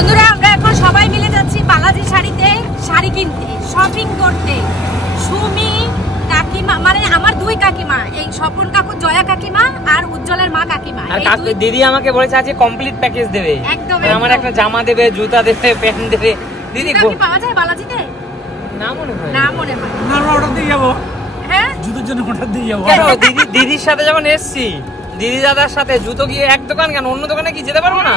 বন্ধুরা আমরা এখন সবাই মিলে যাচ্ছি বালাজি শাড়িতে শাড়ি কিনতে, শপিং করতে। সুমি কাকিমা মানে আমার দুই কাকিমা, এই স্বপন কাকু, জয়া কাকিমা আর উজ্জ্বলের মা কাকিমা। আর দিদি আমাকে বলেছে আজকে কমপ্লিট প্যাকেজ দেবে। একদম আমার একটা জামা দেবে, জুতা দেবে, প্যান্ট দেবে। দিদি কি পাওয়া যায় বালাজিতে? না মনে হয়, না মনে হয়। না অর্ডার দিয়ে যাবো। হ্যাঁ জুতোর জন্য অর্ডার দিয়ে যাবো। দিদির সাথে যখন এসছি, দিদি দাদার সাথে জুতো গিয়ে এক দোকান কেন অন্য দোকানে কি যেতে পারবো না?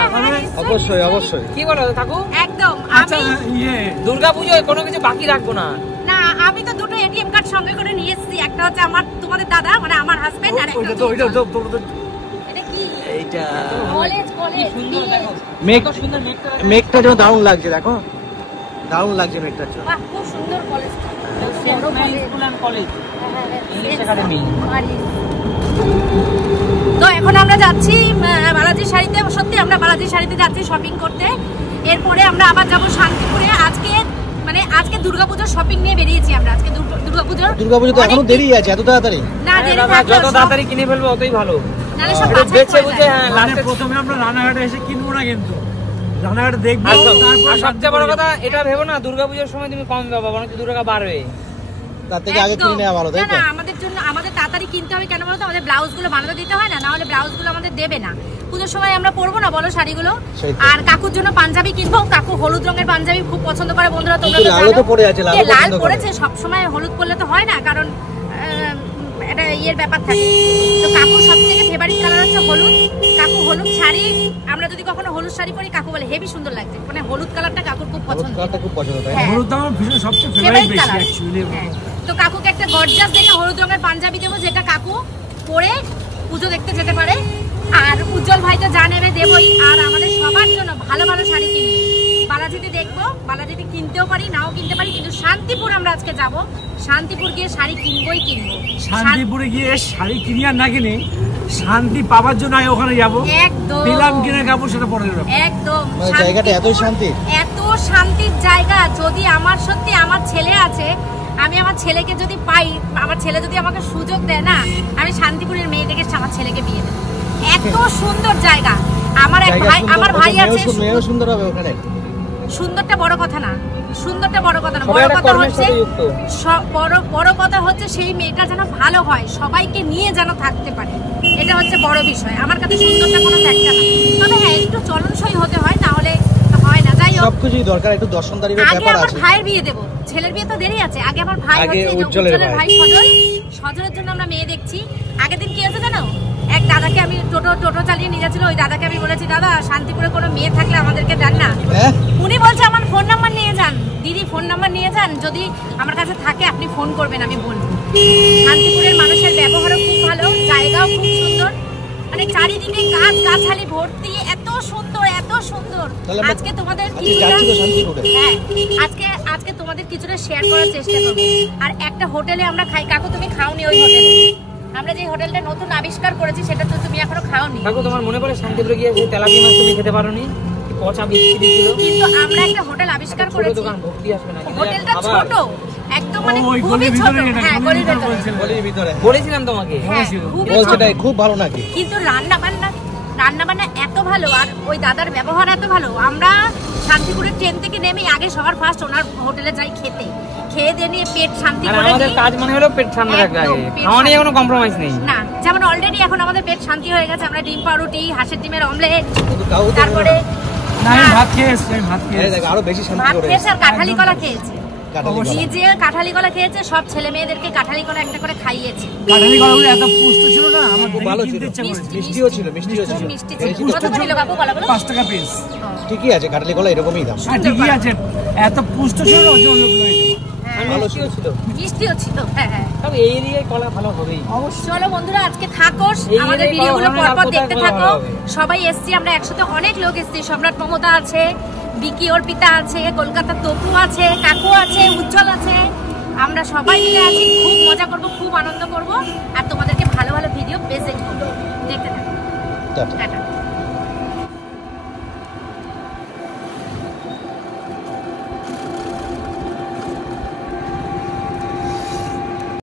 অবশ্যই অবশ্যই। কি বলো কাকু? একদম। আচ্ছা দুর্গাপুজোয় কোনো কিছু বাকি রাখবো না। না আমি তো দুটো এটিএম কার্ড সঙ্গে করে নিয়ে এসেছি, একটা হচ্ছে আমার তোমাদের দাদা মানে আমার হাজবেন্ড, আর একটা তো এটা কি এইটা কলেজ সুন্দর দেখো, সুন্দর মেঘটা যেন দারুণ লাগছে, দেখো দারুণ লাগছে মেঘটা। বাহ খুব সুন্দর কলেজটা, school and college English academy. তো এখন আমরা যাচ্ছি বালাজি শাড়িতে। সত্যি আমরা বালাজি শাড়িতে যাচ্ছি শপিং করতে। এরপরে আমরা আবার যাব শান্তিপুরে। আজকে দুর্গাপূজার শপিং নিয়ে বেরিয়েছি আমরা। আজকে দুর্গাপূজা তো এখনো দেরি আছে, এত তাড়াতাড়ি না, দেরি যত তাড়াতাড়ি কিনে ফেলবো ততই ভালো। নালে সব বেঁচে বুঝে। হ্যাঁ লাস্টে প্রথমে আমরা রানাঘাটে এসে কিনবো না, কিন্তু রানাঘাটে দেখবো। আর সবচেয়ে বড় কথা এটা ভেবো না দুর্গাপূজার সময় তুমি কম পাবা, বরং 2 টাকা বাড়বে। তার থেকে আগে কিনে নেওয়া ভালো, তাই তো? না আমাদের জন্য আমাদের তাড়াতাড়ি কিনতে হবে। কেন বলতো আমাদের ব্লাউজগুলো বানাতে দিতে হয় না, না হলে ব্লাউজগুলো আমাদের দেবে না। পুজোর সময় আমরা পরবো না বলো শাড়িগুলো। আর কাকুর জন্য পাঞ্জাবি কিনবো। কাকু হলুদ রঙের পাঞ্জাবি খুব পছন্দ করে বন্ধুরা, তোমরা তো জানো। লাল পরেছে, সব সময় হলুদ পরলে তো হয় না, কারণ এটা ইয়ের ব্যাপার থাকে। তো কাকুর সবথেকে ফেভারিট কালার হচ্ছে হলুদ। কাকু হলুদ শাড়ি, আমরা যদি কখনো হলুদ শাড়ি পরি কাকু বলে হেভি সুন্দর লাগছে, মানে হলুদ কালারটা কাকুর খুব পছন্দ। হলুদ আমার ভীষণ সবচেয়ে ফেভারিট বেশি অ্যাকচুয়ালি। তো কাকুকে একটা গর্জাস দেখে হলুদ রঙের পাঞ্জাবি দেবো, যেটা কাকু পরে পুজো দেখতে যেতে পারে। আর উজ্জ্বল ভাই তো যা নেবে দেবই। আর আমাদের সবার জন্য ভালো ভালো শাড়ি কিনবো, বালাজিতে দেখবো। বালাজিতে কিনতেও পারি, নাও কিনতে পারি, কিন্তু শান্তিপুর আমরা আজকে যাব। শান্তিপুর গিয়ে শাড়ি কিনবোই কিনবো। শান্তিপুরে গিয়ে শাড়ি কিনি আর না কিনে শান্তি পাওয়ার জন্য আগে ওখানে যাবো। একদম পেলাম কিনে কাপড় সেটা পরে যাবো। একদম জায়গাটা এতই শান্তি, এত শান্তির জায়গা। যদি আমার সত্যি আমার ছেলে আছে, আমি আমার ছেলেকে যদি পাই, আমার ছেলে যদি আমাকে সুযোগ দেয় না, আমি শান্তিপুরের মেয়ে দেখে আমার ছেলেকে বিয়ে দেবো। এত সুন্দর জায়গা। আমার ভাই আছে, সুন্দর হবে ওখানে। সুন্দরটা বড় কথা না, সুন্দরটা বড় কথা না, বড় কথা হচ্ছে বড় কথা হচ্ছে সেই মেয়েটা যেন ভালো হয়, সবাইকে নিয়ে যেন থাকতে পারে। এটা হচ্ছে বড় বিষয়। আমার কাছে সুন্দরটা কোনো ফ্যাক্টর না, তবে হ্যাঁ একটু চলনসই হতে হয়, না হলে হয় না। যাই হোক সবকিছুই দরকার, একটু দর্শনদারির ব্যাপার আছে। আগে আমার ভাইয়ের বিয়ে দেবো, ছেলের বিয়ে তো দেরি আছে। আগে আমার ভাই হচ্ছে উজ্জ্বলের ভাই সজলের জন্য আমরা মেয়ে দেখছি। আগের দিন কি হয়েছে জানো, এক দাদাকে আমি টোটো চালিয়ে নিয়ে যাচ্ছিল, ওই দাদাকে আমি বলেছি দাদা শান্তিপুরে কোনো মেয়ে থাকলে আমাদেরকে দেন না। উনি বলছে আমার ফোন নাম্বার নিয়ে যান দিদি, ফোন নাম্বার নিয়ে যান, যদি আমার কাছে থাকে আপনি ফোন করবেন, আমি বলবো। শান্তিপুরের মানুষের ব্যবহারও খুব ভালো, জায়গাও খুব সুন্দর, মানে চারিদিকে গাছ গাছালি ভর্তি, এত সুন্দর এত সুন্দর। আজকে তোমাদের আজকে তোমাদের কিছুটা শেয়ার করার চেষ্টা করবো। আর একটা হোটেলে আমরা খাই, কাকু তুমি খাওনি ওই হোটেলে? আমরা যে হোটেলটা নতুন আবিষ্কার করেছি সেটা তো তুমি এখনো খাওনি। কাকু তোমার মনে পড়ে শান্তিপুরে গিয়ে যে তেলাপিয়া মাছ তুমি খেতে পারোনি? কি পচা বিচ্ছিরি ছিল। কিন্তু আমরা একটা হোটেল আবিষ্কার করেছি, হোটেলটা ছোট একদম, মানে খুবই ছোট। হ্যাঁ গলির ভিতরে বলেছিলাম তোমাকে, বলছেটাই খুব ভালো নাকি, কিন্তু রান্না বান্না এত ভালো, আর ওই দাদার ব্যবহার এত ভালো। আমরা শান্তিপুরের ট্রেন থেকে নেমে আগে সবার ফার্স্ট ওনার হোটেলে যাই খেতে, খেয়ে দিয়ে নিয়ে পেট শান্তি করে। আমাদের কাজ মনে হলো পেট ঠান্ডা রাখতে, আগে খাওয়া নিয়ে কোনো কম্প্রোমাইজ নেই না। যেমন অলরেডি এখন আমাদের পেট শান্তি হয়ে গেছে, আমরা ডিম পাউরুটি, হাঁসের ডিমের অমলেট, তারপরে ভাত খেয়েছি, আরো বেশি শান্তি করে খেয়েছি, আর কাঁঠালি কলা খেয়েছি। নিজে কাঁঠালি কলা খেয়েছে, সব ছেলে মেয়েদেরকে কাঁঠালি কলা একটা করে খাইয়েছে। কাঁঠালি কলাগুলো এত পুষ্ট ছিল না, আমার খুব ভালো ছিল, মিষ্টিও ছিল। কত ছিল বাবু কলাগুলো? 5 টাকা পিস। ঠিকই আছে, কাঁঠালি কলা এরকমই দাম। ঠিকই আছে, এত পুষ্ট ছিল না, ওজন ভালো ছিল, মিষ্টিও ছিল। হ্যাঁ হ্যাঁ, তবে এই এরিয়ায় কলা ভালো হবেই। চলো বন্ধুরা আজকে থাকো, আমাদের ভিডিওগুলো পরপর দেখতে থাকো। সবাই এসছি আমরা একসাথে, অনেক লোক এসছি। সম্রাট মমতা আছে, বিকি অর্পিতা আছে, কলকাতার তপু আছে, কাকু আছে, উজ্জ্বল আছে, আমরা সবাই মিলে আছি। খুব মজা করব, খুব আনন্দ করব, আর তোমাদেরকে ভালো ভালো ভিডিও বেশ দেখতে থাকো।